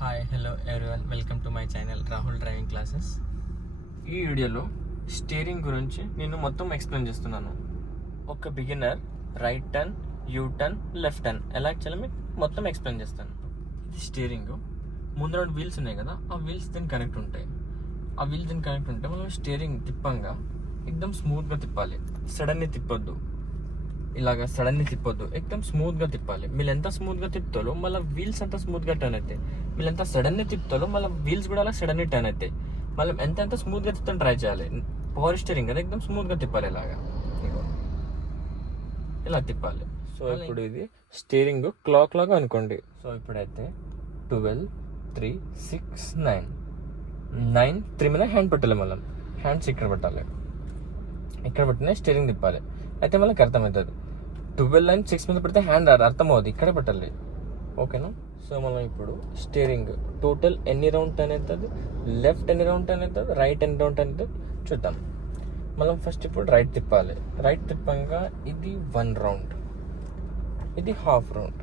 Hi hello everyone, welcome to my channel Rahul driving classes. ఈ వీడియోలో steering గురించి నేను మొత్తం ఎక్స్ప్లెయిన్ చేస్తున్నాను. ఒక beginner right turn, you turn, left turn ఎలా చేయాలో మీకు మొత్తం ఎక్స్ప్లెయిన్ చేస్తాను. ఇది స్టీరింగ్. ముందు రెండు వీల్స్ ఉన్నాయి కదా, ఆ వీల్స్ దీనికి కనెక్ట్ ఉంటాయి. ఆ వీల్స్ దీనికి కనెక్ట్ ఉంటే మనం స్టీరింగ్ తిప్పంగా ఎక్దమ్ స్మూత్గా తిప్పాలి. సడన్గా తిప్పొద్దు, ఇలాగా సడన్గా తిప్పొద్దు, ఎక్దమ్ స్మూత్గా తిప్పాలి. మీరు ఎంత స్మూత్గా తిప్పుతారో మళ్ళీ వీల్స్ అంతా స్మూత్గా టర్న్ అవుతాయి. మీరు ఎంత సడన్గా తిప్పుతారో మళ్ళీ వీల్స్ కూడా అలా సడన్గా టర్న్ అవుతాయి. మళ్ళీ ఎంత స్మూత్గా తిప్పుతాను ట్రై చేయాలి. పవర్ స్టీరింగ్ కదా, ఎక్దమ్ స్మూత్గా తిప్పాలి. ఇలాగా ఇలా తిప్పాలి. సో ఇప్పుడు ఇది స్టీరింగ్ క్లాక్ లాగా అనుకోండి. సో ఇప్పుడైతే 12, 3, 6, 9 3 మీద హ్యాండ్ పెట్టాలి. మళ్ళీ హ్యాండ్స్ ఇక్కడ పెట్టాలి. ఇక్కడ పెట్టినా స్టీరింగ్ తిప్పాలి. అయితే మనకి అర్థమవుతుంది. 12 and 6 మీద పెడితే హ్యాండ్ అర్థం అవుతుంది, ఇక్కడ పెట్టాలి. ఓకేనా? సో మనం ఇప్పుడు స్టీరింగ్ టోటల్ ఎన్ని రౌండ్ టర్న్ అవుతుంది, లెఫ్ట్ ఎన్ని రౌండ్ టర్న్ అవుతుంది, రైట్ ఎన్ని రౌండ్ టర్న్ అవుతుంది చూద్దాం. మనం ఫస్ట్ ఇప్పుడు రైట్ తిప్పాలి. రైట్ తిప్పంగా ఇది 1 రౌండ్, ఇది హాఫ్ రౌండ్.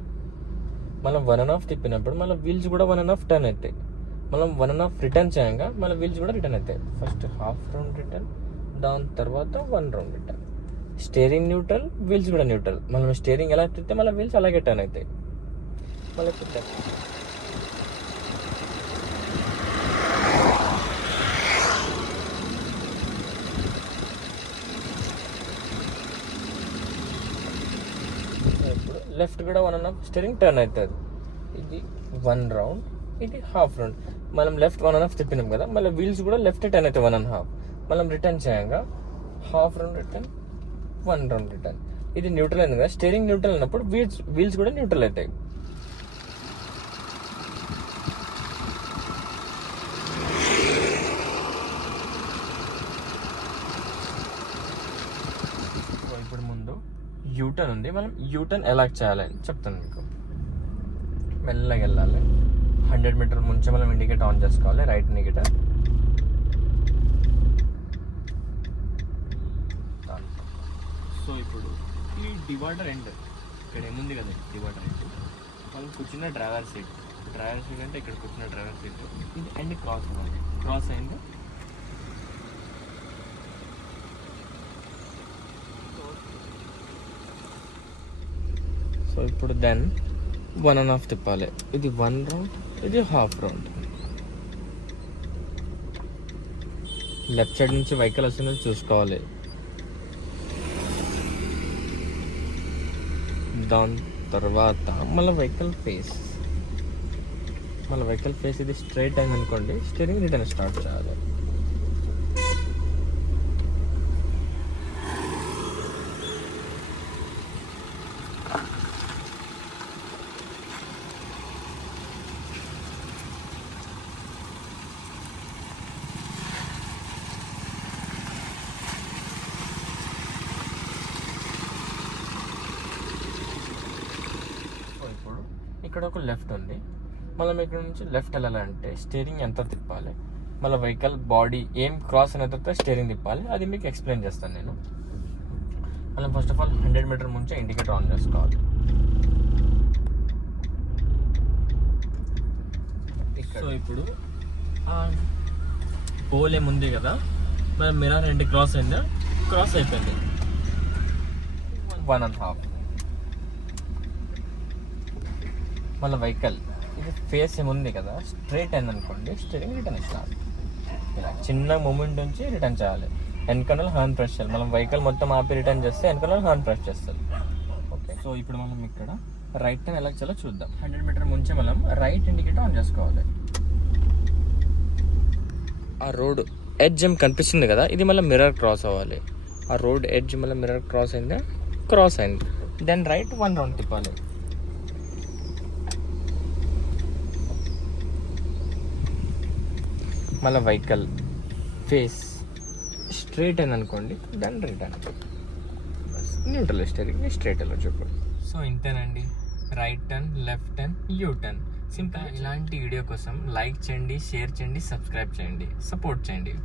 మనం 1.5 తిప్పినప్పుడు మన వీల్స్ కూడా 1.5 టర్న్ అవుతాయి. మనం 1.5 రిటర్న్ చేయంగా మన వీల్స్ కూడా రిటర్న్ అవుతాయి. ఫస్ట్ హాఫ్ రౌండ్ రిటర్న్, దాని తర్వాత 1 round return. Steering neutral, wheels కూడా న్యూట్రల్. మనం స్టీరింగ్ ఎలా తిప్పితే మళ్ళీ వీల్స్ అలాగే టర్న్ అవుతాయి. మళ్ళీ తిప్పాలి. ఇప్పుడు లెఫ్ట్ కూడా 1.5 స్టీరింగ్ టర్న్ అవుతుంది. ఇది 1 రౌండ్, ఇది హాఫ్ రౌండ్. మనం లెఫ్ట్ 1.5 తిప్పినాం కదా, మళ్ళీ వీల్స్ కూడా లెఫ్ట్ టర్న్ అవుతాయి 1.5. మనం రిటర్న్ చేయంగా half round return, 1 round return. ఇది న్యూట్రల్ అయింది కదా, స్టీరింగ్ న్యూట్రల్ అయినప్పుడు వీల్స్ కూడా న్యూట్రల్ అవుతాయి. ఇప్పుడు ముందు యూటర్న్ ఉంది. మనం యూటర్న్ ఎలా చేయాలి అని చెప్తాను మీకు. మెల్లగా వెళ్ళాలి. 100 మీటర్ ముంచే మనం ఇండికేటర్ ఆన్ చేసుకోవాలి, రైట్ ఇండికేటర్. సో ఇప్పుడు ఈ డివైడర్ ఎండ్ ఇక్కడ ఏముంది కదా, డివైడర్ ఎండ్ మనం కూర్చున్న డ్రైవర్ సీట్ అంటే ఇక్కడ కూర్చున్న డ్రైవర్ సీట్, ఇది ఎండ్ క్రాస్ అవ్వాలి. క్రాస్ అయింది. సో ఇప్పుడు దెన్ 1.5 తిప్పాలి. ఇది 1 రౌండ్, ఇది హాఫ్ రౌండ్. లెఫ్ట్ సైడ్ నుంచి వెహికల్ వస్తుందో చూసుకోవాలి. దాని తర్వాత మళ్ళీ వెహికల్ ఫేస్ ఇది స్ట్రైట్ అయింది అనుకోండి, స్టీరింగ్ రిటర్న్ స్టార్ట్ చేయాలి. ఇక్కడ ఒక లెఫ్ట్ ఉంది. మనం ఇక్కడ నుంచి లెఫ్ట్ వెళ్ళాలంటే స్టీరింగ్ ఎంత తిప్పాలి, మళ్ళీ వెహికల్ బాడీ ఏం క్రాస్ అయిన తర్వాత స్టీరింగ్ తిప్పాలి, అది మీకు ఎక్స్ప్లెయిన్ చేస్తాను నేను. మనం ఫస్ట్ ఆఫ్ ఆల్ 100 మీటర్ ముంచే ఇండికేటర్ ఆన్ చేసుకోవాలి. సో ఇప్పుడు పోల్ ఏముంది కదా, మనం మిర్రర్ ఎండ్ క్రాస్ అయిందా, క్రాస్ అయిపోయింది. 1.5 మళ్ళీ వెహికల్ ఇది ఫేస్ ఏముంది కదా, స్ట్రైట్ అయింది అనుకోండి, స్టీరింగ్ రిటర్న్ ఇస్తాను. ఇలా చిన్న మూమెంట్ నుంచి రిటర్న్ చేయాలి. వెనకనల్ హార్న్ ప్రెస్ చేయాలి. మనం వెహికల్ మొత్తం ఆపి రిటర్న్ చేస్తే వెనకనల్ హార్న్ ప్రెస్ చేస్తుంది. ఓకే, సో ఇప్పుడు మనం ఇక్కడ రైట్ టర్న్ ఎలా చేయాలో చూద్దాం. 100 మీటర్ ముంచే మనం రైట్ ఇండికేటర్ ఆన్ చేసుకోవాలి. ఆ రోడ్ ఎడ్జ్ ఏం కనిపిస్తుంది కదా, ఇది మళ్ళీ మిర్రర్ క్రాస్ అవ్వాలి. ఆ రోడ్ ఎడ్జ్ మళ్ళీ మిర్రర్ క్రాస్ అయిందా, క్రాస్ అయింది. దెన్ రైట్ 1 రౌండ్ తిప్పాలి. మళ్ళీ వెహికల్ ఫేస్ స్ట్రైట్ అయింది అనుకోండి, దాన్ని రిటర్న్. న్యూట్రల్ స్టీరింగ్ స్ట్రైట్ అలా చూపండి. సో ఇంతేనండి, right turn, left turn, you turn. Simple. ఇలాంటి వీడియో కోసం లైక్ చేయండి, షేర్ చేయండి, సబ్స్క్రైబ్ చేయండి, సపోర్ట్ చేయండి.